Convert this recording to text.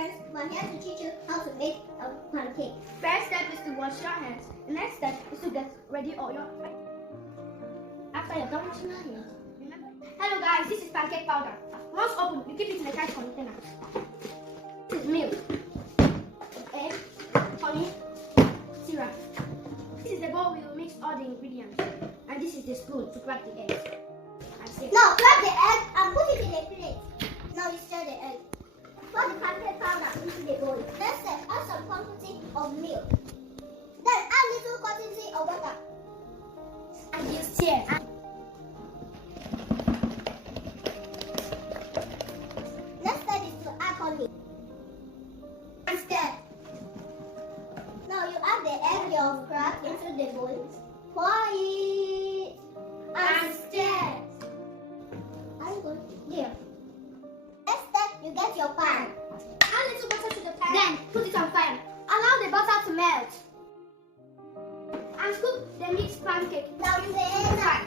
friends, we're here to teach you how to make a pancake. First step is to wash your hands. The next step is to get ready all your items. After you're done washing your hands, remember. Hello guys, this is pancake powder. Once opened, you keep it in a tight container. This is milk, egg, honey, syrup. This is the bowl we will mix all the ingredients. And this is the spoon to crack the eggs. Now crack the egg and put it in a plate. Now you stir the egg. Pour the pancake powder into the bowl. Next step, add some quantity of milk. Then add little quantity of water. And you stir. Next step is to add honey. And stir. Now you add the egg you have cracked into the bowl. Pour it. And stir. Here. Next step, you get your pan. Add little butter to the pan. Then Put it on fire. Allow the butter to melt. And scoop the mixed pancake. Now use the egg.